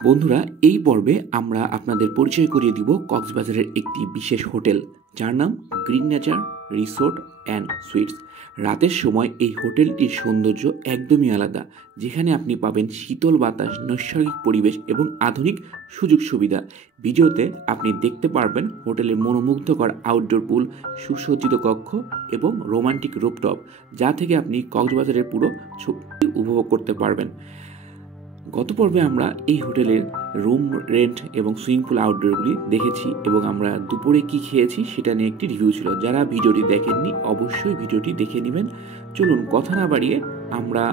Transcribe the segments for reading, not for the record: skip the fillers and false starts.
বন্ধুরা, এই পর্বে আমরা আপনাদের পরিচয় করিয়ে দিব কক্সবাজারের একটি বিশেষ হোটেল, যার নাম green nature resort and sweets. রাতের সময় এই হোটেলটির সৌন্দর্য একদমই আলাদা, যেখানে আপনি পাবেন শীতল বাতাস, নৈসর্গিক পরিবেশ এবং আধুনিক সুযোগ সুবিধা। ভিডিওতে আপনি দেখতে পারবেন হোটেলের মনোমুগ্ধকর আউটডোর পুল, সুসজ্জিত কক্ষ এবং রোমান্টিক রুফটপ, যা থেকে আপনি কক্সবাজারের পুরো ছবি উপভোগ করতে পারবেন। গত পর্বে আমরা এই হোটেলের রুম রেন্ট এবং সুইমিং পুল আউটডোরগুলি দেখেছি এবং আমরা দুপুরে কি খেয়েছি সেটা নিয়ে একটি রিভিউ ছিল। যারা ভিডিওটি দেখেননি অবশ্যই ভিডিওটি দেখে নেবেন। চলুন কথা না বাড়িয়ে আমরা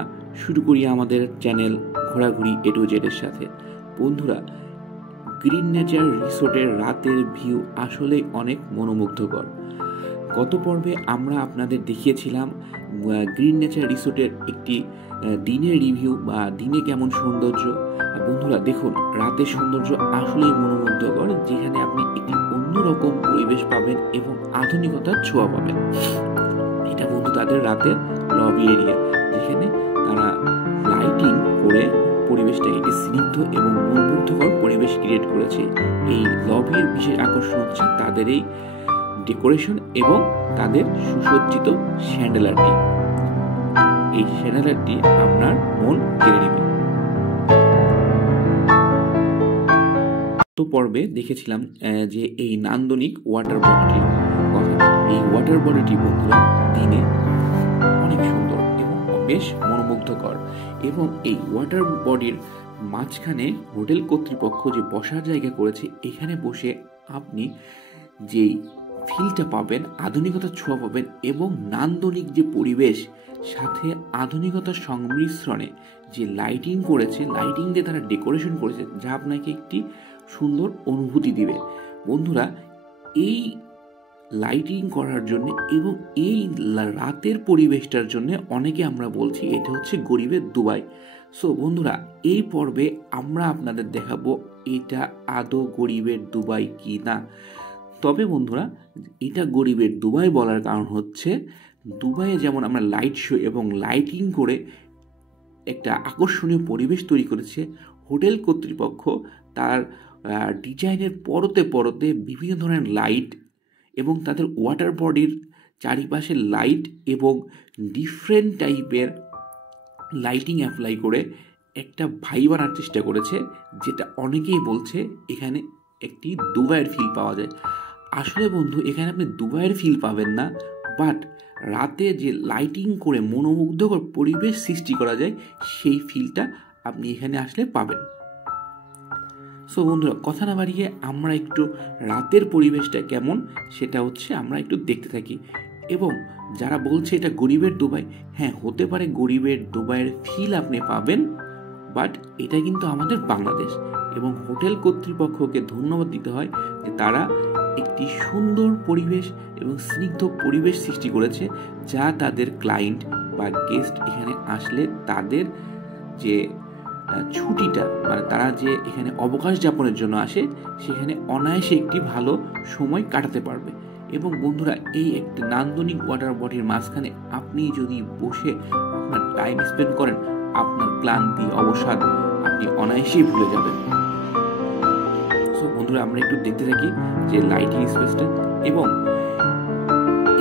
শুরু করি আমাদের চ্যানেল ঘোরাঘুরি A to Z এর সাথে। বন্ধুরা, গ্রিন নেচার রিসোর্টের রাতের ভিউ আসলেই অনেক মনোমুগ্ধকর। গত পর্বে আমরা আপনাদের দেখিয়েছিলাম গ্রিন নেচার রিসোর্টের একটি দিনের রিভিউ বা দিনে কেমন সৌন্দর্য। বন্ধুরা দেখুন, রাতের সৌন্দর্য আসলেই মনোমুগ্ধকর, যেখানে আপনি একটি অন্যরকম পরিবেশ পাবেন এবং আধুনিকতার ছোঁয়া পাবেন। এটা বন্ধু তাদের রাতের লবি এরিয়া, যেখানে তারা লাইটিং করে পরিবেশটাকে একটি স্নিগ্ধ এবং মনোমুগ্ধকর পরিবেশ ক্রিয়েট করেছে। এই লবির বিশেষ আকর্ষণ হচ্ছে তাদের এই ডেকোরেশন এবং তাদের সুসজ্জিত স্যান্ডেলারটি। এই স্যান্ডেলারটি আপনার মন কেড়ে নেবে। তো পর্বে দেখেছিলাম যে এই নান্দনিক ওয়াটার বডিটির কথা। এই ওয়াটার বডিটি বন্ধুরা দিনে অনেক সুন্দর এবং বেশ মনোমুগ্ধকর, এবং এই ওয়াটার বডির মাঝখানে হোটেল কর্তৃপক্ষ যে বসার জায়গা করেছে, এখানে বসে আপনি যেই ফিলটা পাবেন, আধুনিকতার ছোঁয়া পাবেন এবং নান্দনিক যে পরিবেশ সাথে আধুনিকতার সংমিশ্রণে যে লাইটিং করেছে, লাইটিং দিয়ে তারা ডেকোরেশন করেছে, যা আপনাকে একটি সুন্দর অনুভূতি দিবে। বন্ধুরা, এই লাইটিং করার জন্য এবং এই রাতের পরিবেশটার জন্য অনেকে আমরা বলছি এটা হচ্ছে গরিবের দুবাই। সো বন্ধুরা, এই পর্বে আমরা আপনাদের দেখাবো এটা আদৌ গরিবের দুবাই কি না। তবে বন্ধুরা, এটা গরিবের দুবাই বলার কারণ হচ্ছে, দুবাইয়ে যেমন আমরা লাইট শো এবং লাইটিং করে একটা আকর্ষণীয় পরিবেশ তৈরি করেছে, হোটেল কর্তৃপক্ষ তার ডিজাইনের পরতে পরতে বিভিন্ন ধরনের লাইট এবং তাদের ওয়াটার বডির চারিপাশে লাইট এবং ডিফারেন্ট টাইপের লাইটিং অ্যাপ্লাই করে একটা ভাইব আনার চেষ্টা করেছে, যেটা অনেকেই বলছে এখানে একটি দুবাইয়ের ফিল পাওয়া যায়। আসলে বন্ধু, এখানে আপনি দুবাইয়ের ফিল পাবেন না, বাট রাতে যে লাইটিং করে মনোমুগ্ধকর পরিবেশ সৃষ্টি করা যায়, সেই ফিলটা আপনি এখানে আসলে পাবেন। সো বন্ধুরা, কথা না বাড়িয়ে আমরা একটু রাতের পরিবেশটা কেমন সেটা হচ্ছে আমরা একটু দেখতে থাকি। এবং যারা বলছে এটা গরিবের দুবাই, হ্যাঁ হতে পারে গরিবের দুবাইয়ের ফিল আপনি পাবেন, বাট এটা কিন্তু আমাদের বাংলাদেশ, এবং হোটেল কর্তৃপক্ষকে ধন্যবাদ দিতে হয় যে তারা একটি সুন্দর পরিবেশ এবং স্নিগ্ধ পরিবেশ সৃষ্টি করেছে, যা তাদের ক্লায়েন্ট বা গেস্ট এখানে আসলে তাদের যে ছুটিটা, মানে তারা যে এখানে অবকাশ যাপনের জন্য আসে, সেখানে অনায়াসে একটি ভালো সময় কাটাতে পারবে। এবং বন্ধুরা, এই একটা নান্দনিক ওয়াটার বডির মাঝখানে আপনি যদি বসে আপনার টাইম স্পেন্ড করেন, আপনার ক্লান্তি অবসাদ আপনি অনায়াসেই ভুলে যাবেন। সো বন্ধুরা, আমরা একটু দেখতে থাকি যে লাইটিং স্পেসটা। এবং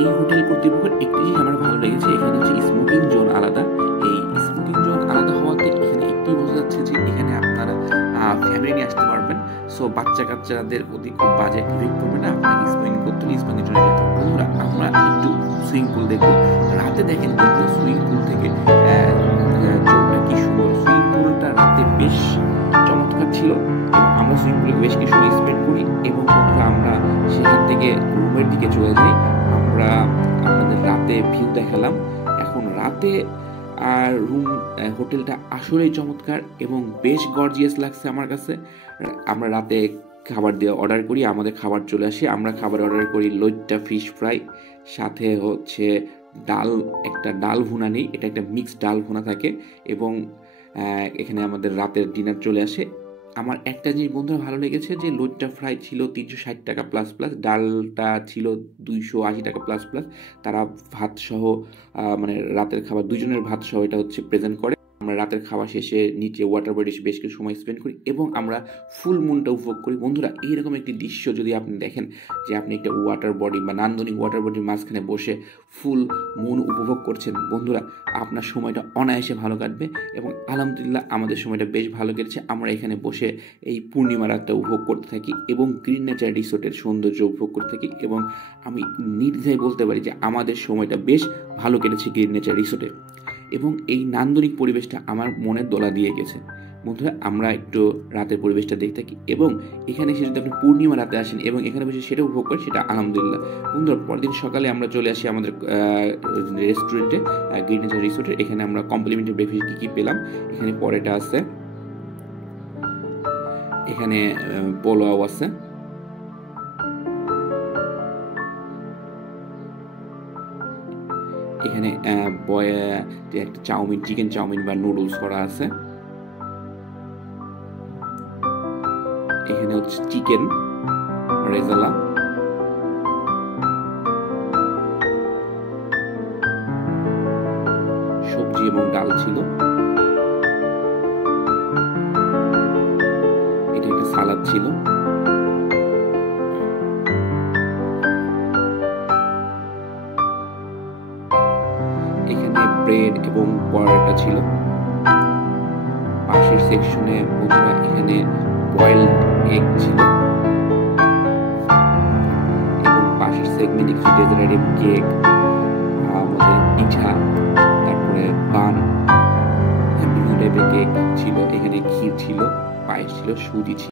এই হোটেল কর্তৃপক্ষের একটি জিনিস আমার ভালো লেগেছে, এখানে হচ্ছে স্মোকিং জোন আলাদা। এই স্মোকিং জোন আলাদা হওয়াতে এখানে একটি বোঝা যাচ্ছে যে এখানে আপনারা ফ্যামিলি নিয়ে আসতে পারবেন। সো বাচ্চা কাচ্চাদের প্রতি খুব বাজে ইফেক্ট করবে না, আপনাকে স্মোকিং করতে হলে স্মোকিং জোনে যেতে হবে। বন্ধুরা, আমরা একটু সুইমিং পুল দেখবো। রাতে দেখেন কিন্তু সুইমিং পুল থেকে জোনটা কি সুন্দর। সুইমিং পুলটা রাতে বেশ চমৎকার ছিল এবং আমরা সুইমিং পুলে বেশ কিছু সময় স্পেন্ড করি। এবং বন্ধুরা, আমরা সেখান থেকে রুমের দিকে চলে যাই। আমরা আপনাদের রাতে ভিউ দেখালাম। এখন রাতে আর রুম হোটেলটা আসলেই চমৎকার এবং বেশ গর্জিয়াস লাগছে আমার কাছে। আমরা রাতে খাবার দিয়ে অর্ডার করি, আমাদের খাবার চলে আসে। আমরা খাবার অর্ডার করি লইট্টা ফিশ ফ্রাই, সাথে হচ্ছে ডাল, একটা ডাল ভুনা নেই, এটা একটা মিক্সড ডাল ভুনা থাকে। এবং এখানে আমাদের রাতের ডিনার চলে আসে। আমার একটা জিনিস বন্ধুরা ভালো লেগেছে যে লইট্টা ফ্রাই ছিল 360 টাকা প্লাস প্লাস, ডালটা ছিল 280 টাকা প্লাস প্লাস। তারা ভাত সহ মানে রাতের খাবার দুজনের ভাত সহ এটা হচ্ছে প্রেজেন্ট করে। আমরা রাতের খাওয়া শেষে নিচে ওয়াটার বডি বেশ কিছু সময় স্পেন্ড করি এবং আমরা ফুল মুনটা উপভোগ করি। বন্ধুরা, এইরকম একটি দৃশ্য যদি আপনি দেখেন যে আপনি একটা ওয়াটার বডি বা নান্দনিক ওয়াটার বডির মাঝখানে বসে ফুল মুন উপভোগ করছেন, বন্ধুরা আপনার সময়টা অনায়াসে ভালো কাটবে এবং আলহামদুলিল্লাহ আমাদের সময়টা বেশ ভালো কেটেছে। আমরা এখানে বসে এই পূর্ণিমা রাতটা উপভোগ করতে থাকি এবং গ্রিন নেচার রিসোর্টের সৌন্দর্য উপভোগ করতে থাকি এবং আমি নির্দ্বিধায় বলতে পারি যে আমাদের সময়টা বেশ ভালো কেটেছে গ্রিন নেচার রিসোর্টে এবং এই নান্দনিক পরিবেশটা আমার মনের দোলা দিয়ে গেছে। বন্ধুরা, আমরা একটু রাতের পরিবেশটা দেখতে থাকি এবং এখানে এসে যদি আপনি পূর্ণিমা রাতে আসেন এবং এখানে বসে সেটা উপভোগ করেন, সেটা আলহামদুলিল্লাহ। বন্ধুরা, পরদিন সকালে আমরা চলে আসি আমাদের রেস্টুরেন্টে, গ্রিন নেচার রিসোর্টে। এখানে আমরা কমপ্লিমেন্টারি ব্রেকফাস্ট কী কী পেলাম, এখানে পরেটা আছে, এখানে পোলাও আছে, এখানে একটা চাউমিন, চিকেন চাউমিন বা নুডলস করা আছে, এখানে হচ্ছে চিকেন রেজালা, সবজি এবং ডাল ছিল, এটা একটা সালাদ ছিল, এখানে ব্রেড এবং পরোটা ছিল। পাশের সেকশনে বন্ধুরা এখানে বয়েলড এগ ছিল এবং পাশের সেগমেন্টে কিছু ডেজার্ট কেক, আমাদের পিঠা, তারপরে পান, বিভিন্ন টাইপের কেক ছিল, এখানে ক্ষীর ছিল, পায়েস ছিল, সুজি ছিল।